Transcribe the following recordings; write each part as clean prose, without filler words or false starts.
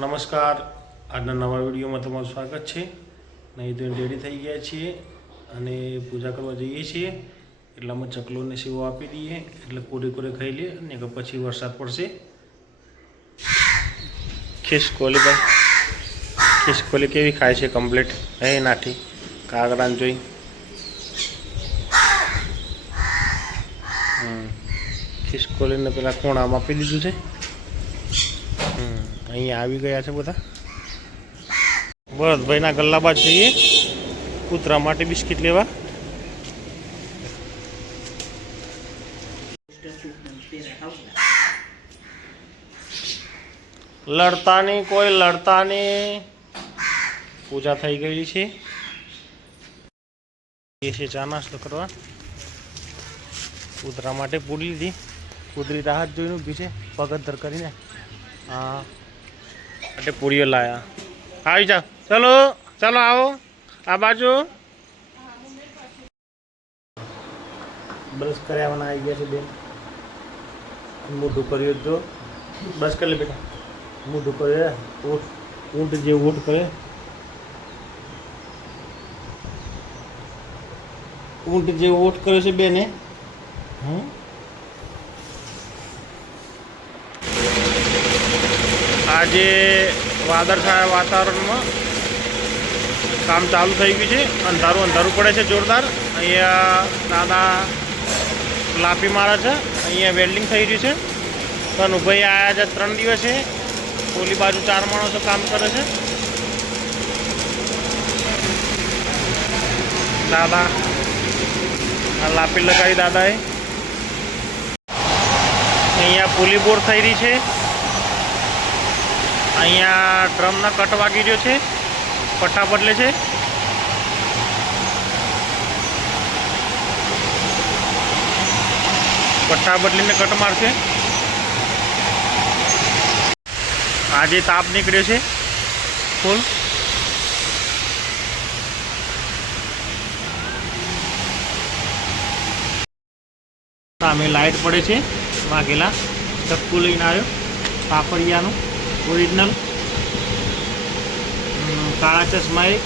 નમસ્કાર, આજના નવા વિડીયોમાં તમારું સ્વાગત છે. નહીં તો રેડી થઈ ગયા છીએ અને પૂજા કરવા જઈએ છીએ. એટલામાં ચકલોને સેવો આપી દઈએ એટલે કોરે ખાઈ લે અને પછી વરસાદ પડશે. ખિસકોલી કેવી ખાય છે કમ્પ્લીટ હે નાઠી કાગડાને જોઈ. ખિસકોલીને પેલા ખૂણામાં આપી દીધું છે. અહીંયા આવી ગયા છે બધા. ભરતભાઈના ગલ્લા બાદ જઈએ કૂતરા માટે બિસ્કિટ લેવા. લડતા નહીં, કોઈ લડતા નહીં. પૂજા થઈ ગઈ છે. એ છે ચા નાસ્તો કરવા. કૂતરા માટે પૂરી લીધી. કૂતરી રાહત જોઈને ઊભી છે પગધર કરીને. હા માટે પૂરીઓ લાયા. આવી જાઓ, ચલો ચલો આવો આ બાજુ. બ્રશ કર્યાવાના આવી ગયા છે બેન. મોઢું કર્યું જો બ્રશ કરી લે બેટા. મોઢું કરે ઊંટ જે ઊંટ કરે. ઊંટ જે ઊંટ કરે છે બેને. આજે વાદળછાયા વાતાવરણમાં કામ ચાલુ થઈ ગયું છે. અંધારું પડે છે જોરદાર. અહીંયા દાદા લાપી મારે છે. અહીંયા વેલ્ડિંગ થઈ રહ્યું છે. કનુભાઈ આવ્યા છે 3 દિવસે. ઓલી બાજુ 4 માણસો કામ કરે છે. દાદા લાપી લગાવી દાદાએ. અહીંયા પુલી બોર થઈ રહી છે. અહીંયા ડ્રમના કટ વાગી રહ્યો છે. પટ્ટા બદલે છે. પટ્ટા બદલીને કટ મારશે. આજે તાપ નીકળ્યો છે ફૂલ. સામે લાઇટ પડે છે. વાઘેલા ચક્કુ લઈને આવ્યો પાપડિયાનું ओरिजिनल काला चश्मा एक.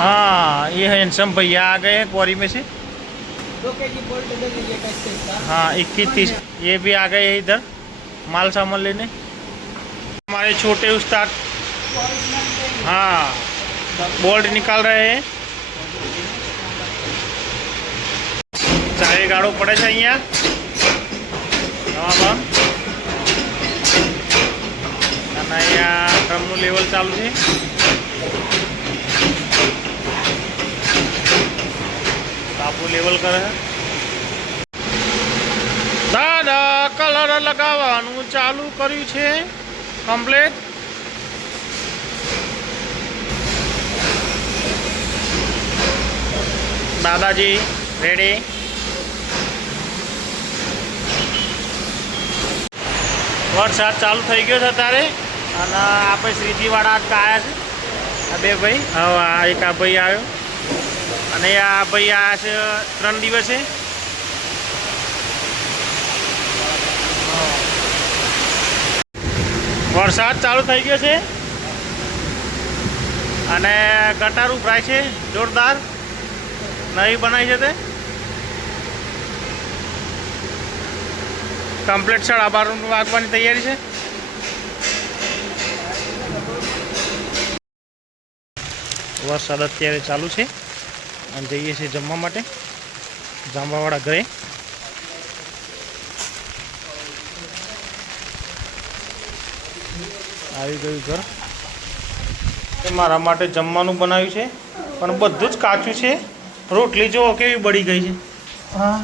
हाँ ये हैंडसम भैया आ गए हैं क्वारी में से. 2 kg बोल्ट दे दीजिए कैसे का. हाँ 21-30 ये भी आ गए हैं इधर माल सामान लेने. हमारे छोटे उस्ताद हाँ बोल्ट निकाल रहे हैं. चाय गाड़ो पड़े છે અહીંયા. અહીંયા ડ્રમનું લેવલ ચાલુ છે. તાપુ લેવલ કરે. દાદા કલર લગાવવાનું ચાલુ કર્યું છે કમ્પ્લીટ. દાદાજી રેડી. વરસાદ ચાલુ થઈ ગયો છે અત્યારે. અને આપણે શ્રીજીવાળા આજ આવ્યા છે. આ 2 ભાઈ. હવે આ એક આ ભાઈ આવ્યો અને આ ભાઈ આવ્યા છે 3 દિવસે. વરસાદ ચાલુ થઈ ગયો છે અને ગટાર ઉભરાય છે જોરદાર. નવી બનાવી છે તે કમ્પ્લીટ 12:30 વાગવાની તૈયારી છે. વરસાદ અત્યારે ચાલુ છે અને જઈએ છીએ જમવા માટે જાંબાવાળા ઘરે. આવી ગયું ઘર. મારા માટે જમવાનું બનાવ્યું છે પણ બધું જ કાચું છે. રોટલી જો કેવી બળી ગઈ છે. હા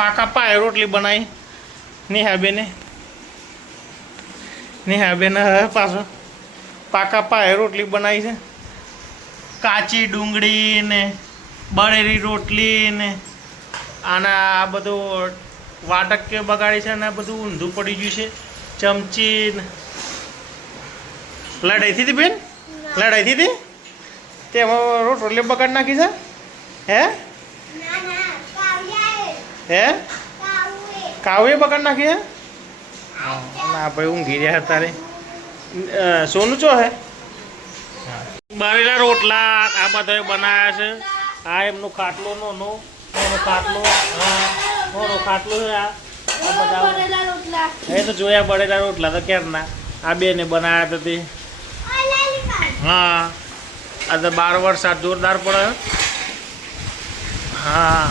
પાકા પાયે રોટલી બનાવી નેહાબેન હવે પાછો પાકા પાયે રોટલી બનાવી છે. કાચી ડુંગળી ને બળેલી રોટલી ને આને આ બધું વાટક કે બગાડી છે ને બધું ઊંધું પડી ગયું છે. ચમચી લડાઈ થઈ હતી બેન. લડાઈ થઈ હતી તેમાં રોટલી બગાડ નાખી છે. હે કાવે બગાડ નાખી હે. ના ભાઈ ઊંઘી રહ્યા અત્યારે. સોનું ચો હે બારેલા રોટલા આ બધા બનાવ્યા છે. આ એમનો ખાટલો નો ખાટલો, હા નો ખાટલો છે. આ બધા એ તો જોયા બળેલા રોટલા તો ક્યારના આ બેને બનાવ્યા હતા તે. હા આ તો 12 વરસાદ જોરદાર પડે. હા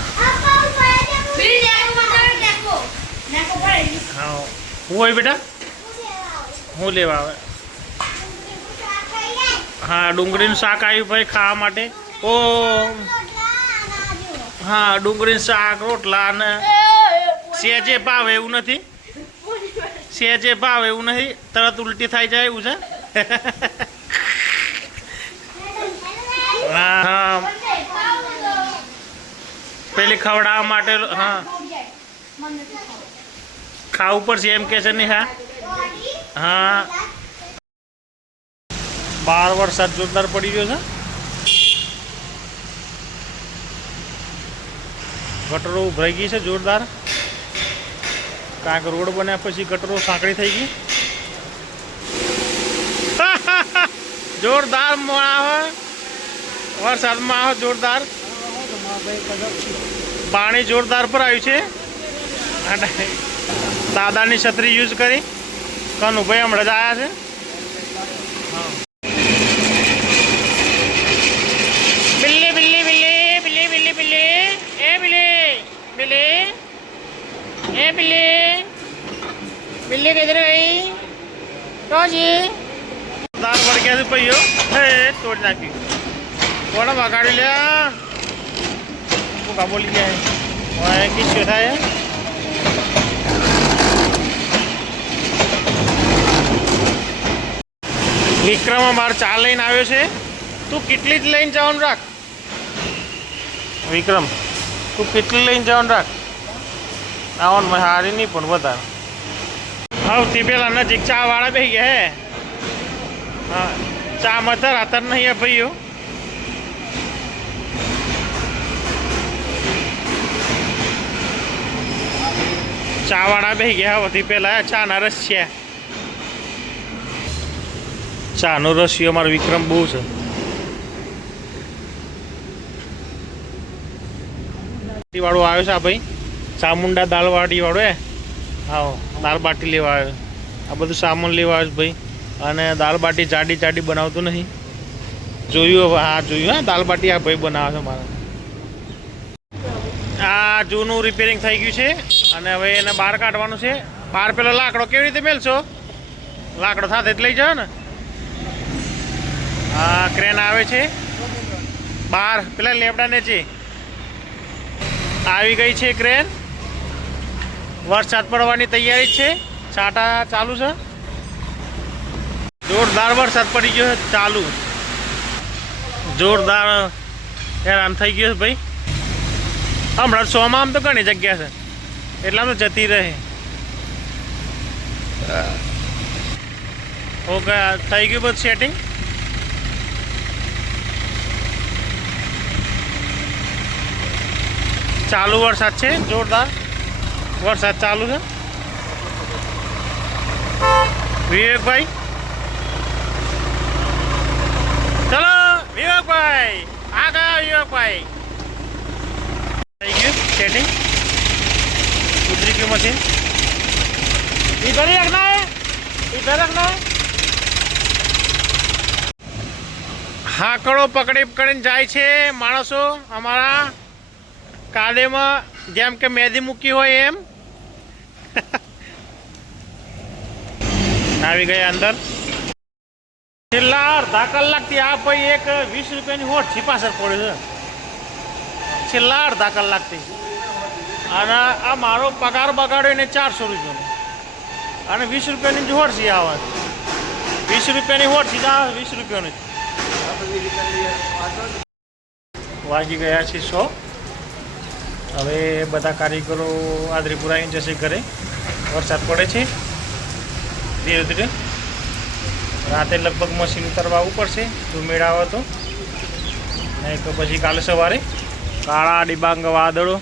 હા હું હોય બેટા હું લેવા આવે. હા ડુંગળીનું શાક આવ્યું ભાઈ ખાવા માટે. ઓ હા ડુંગળીનું શાક રોટલા ને સેજે ભાવે એવું નથી, સેજે ભાવે એવું નથી, તરત ઉલટી થઈ જાય એવું છે. હા હા પેલી ખવડાવવા માટે. હા ખાવું પડશે એમ કે છે ને. હા હા 12 વરસાદ જોરદાર પડી ગયો છે. ગટરો ઉભરાઈ ગઈ છે જોરદાર. કાંક રોડ બન્યા પછી ગટરો સાંકડી થઈ ગઈ. જોરદાર આવે વરસાદમાં આવે જોરદાર પાણી જોરદાર પર આવ્યું છે. દાદાની છત્રી યુઝ કરી કનુભાઈ હમણાં જ આવ્યા છે. બિલ્લી બિલ્લી બિલ્લી બિલ્લી બિલ્લી બિલ્લી એ બિલ્લી બિલ્લી એ બિલ્લી બિલ્લી કિધર ગઈ તો જી દાર પડ ગયા છે ભાઈઓ. હે તોડ નાખ્યું કોને વગાડી લે હું કા બોલી ગયા કિસ્સો થાય. વિક્રમ અમારે ચા લઈને આવ્યો છે. તું કેટલી જ લઈને જવાનું રાખ વિક્રમ, તું કેટલી લઈને જવાનું રાખ. આવવાનું મેં હારી નહીં પણ વધારે. સૌથી પેલા નજીક ચા વાળા બેસી ગયા હે. હા ચા મતર આતર નહીં હે ભાઈઓ. ચા વાળા બેસી ગયા સૌથી પેલા. ચા ના રસ છે. ચા નો રસિયો અમારો વિક્રમ બહુ છે. વાળો આવ્યો છે આ ભાઈ ચામુંડા દાળ બાટી વાળો. હા દાળ બાટી લેવા આવ્યો. આ બધું સામાન લેવા આવ્યો ભાઈ. અને દાળ બાટી જાડી જાડી બનાવતું નહીં. જોયું હવે હા જોયું. હા દાળ બાટી આ ભાઈ બનાવે છે મારા. આ જૂનું રિપેરિંગ થઈ ગયું છે અને હવે એને બહાર કાઢવાનું છે. બહાર પેલો લાકડો કેવી રીતે મેલશો? લાકડો સાથે જ લઈ જાઓ ને. હા ક્રેન આવે છે બહાર પેલા લેબડા નીચે આવી ગઈ છે ક્રેન. વરસાદ પડવાની તૈયારી છે. છાંટા ચાલુ છે. જોરદાર વરસાદ પડી ગયો છે ચાલુ. જોરદાર હેરાન થઈ ગયો છે ભાઈ. હમણાં સોમાં આમ તો ઘણી જગ્યા છે એટલા તો જતી રહે. ઓકે થઈ ગયું બધું સેટિંગ. ચાલુ વરસાદ છે જોરદાર. વરસાદ ચાલુ છે. વિવેકભાઈ ચલો વિવેકભાઈ આગળ. વિવેકભાઈ થઈ ગયું સેટિંગ. ઉતરી ગયું મશીન. इधर ही रखना है, इधर रखना है. હાકડો પકડી પકડીને જાય છે માણસો અમારા કાદેમાં જેમ કે મેદી મૂકી હોય એમ. આવી ગયા અંદર. છેલ્લા અડધા કલાકથી આ ભાઈ એક 20 રૂપિયાની હોટ છે પાછળ પડ્યો છે. છેલ્લા અડધા કલાકથી. અને આ મારો પગાર બગાડ્યો એને 400 રૂપિયાનો. અને 20 રૂપિયાની જ હોટ છે આવે. 20 રૂપિયાની હોટ છે આ 20 રૂપિયાની. વાગી ગયા છે 100. હવે બધા કારીગરો આદરીપુરા આવી જશે ઘરે. વરસાદ પડે છે ધીરે ધીરે. રાતે લગભગ મશીન ઉતારવા આવવું પડશે જો મેળ આવે તો. નહીં તો પછી કાલે સવારે કાળા ડિબાંગ વાદળો.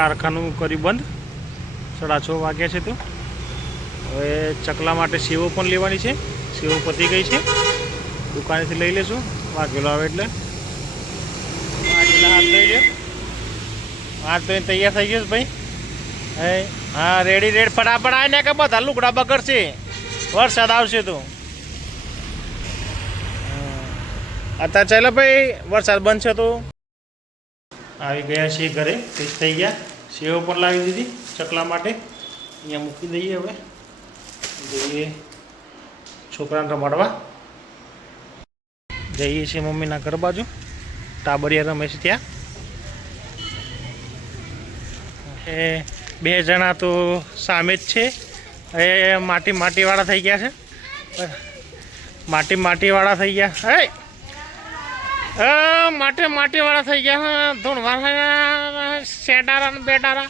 કારખાનું કર્યું બંધ. 6:30 વાગ્યા છે. તો હવે ચકલા માટે સેવો પણ લેવાની છે. સેવો પતી ગઈ છે, દુકાનેથી લઈ લેશું. વાઘેલો આવે એટલે વાઘેલા હાથ ધોઈ લ્યો. હાથ ધોઈને તૈયાર થઈ ગયો ભાઈ. હા રેડી ફટાફટ આવે ને કે બધા લુગડા બગડશે, વરસાદ આવશે. તો અત્યારે ચાલો ભાઈ, વરસાદ બંધ છે. તો આવી ગયા છીએ ઘરે, ફ્રેશ થઈ ગયા. સેવો પણ લાવી દીધી ચકલા માટે. અહીંયા મૂકી દઈએ. હવે જઈએ છોકરાને રમાડવા. જઈએ છીએ મમ્મીના ઘર બાજુ, ટાબરિયા રમે છે ત્યાં. એ 2 જણા તો સામે જ છે. એ માટીવાળા થઈ ગયા છે. માટીવાળા થઈ ગયા. માટીવાળા થઈ ગયા. ધૂણવા શેટારા ને બેટારા.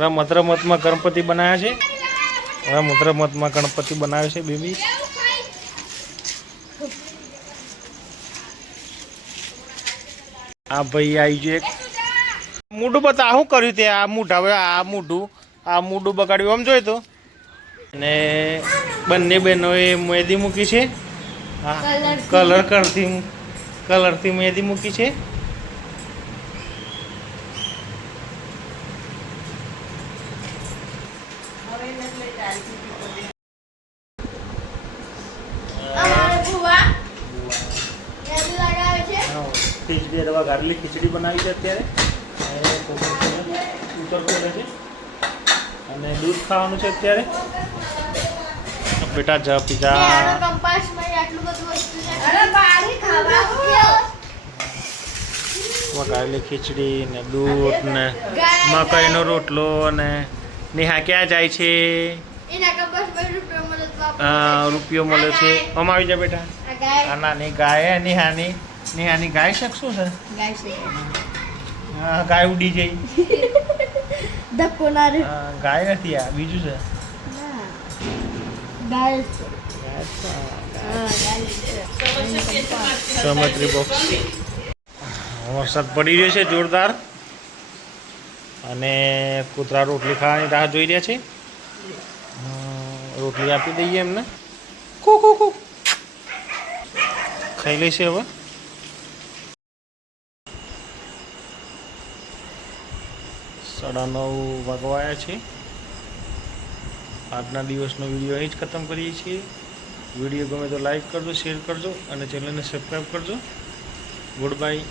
રમતમાં ગણપતિ બનાવ્યા છે. રમતમાં ગણપતિ બનાવે છે બેબી. આ ભાઈ આવી ગયો એક. મૂઢું બતા શું કર્યું તે? આ મૂઢ હવે આ મૂઢું બગાડ્યું આમ જોઈ તો. અને બંને બહેનોએ મહેંદી મૂકી છે. કલરથી મહેંદી મૂકી છે. ખીચડી બનાવી છે અત્યારે. અને દૂધ ખાવાનું છે અત્યારે. બેટા જા પીજા. વઘારેલી ખીચડી ને દૂધ ને મકાઈનો રોટલો. અને નેહા ક્યાં જાય છે? રૂપિયો મળ્યો છે. આમ આવી જા બેટા. આ નાની ગાય નેહાની ગાય છે. શું છે? હા, ગાય ઉડી જઈ. ગાય નથી, આ બીજું છે. Geometry box. વરસાદ પડી રહ્યો છે જોરદાર. અને કૂતરા રોટલી ખાવાની રાહ જોઈ રહ્યા છે. રોટલી આપી દઈએ એમને. ખાઈ લેશે હવે. સાડા 9 વાગવા આવ્યા છે. આજના દિવસનો વિડીયો અહીં જ ખતમ કરીએ છીએ. વિડીયો ગમે તો લાઈક કરજો, શેર કરજો અને ચેનલને સબસ્ક્રાઈબ કરજો. Good bye.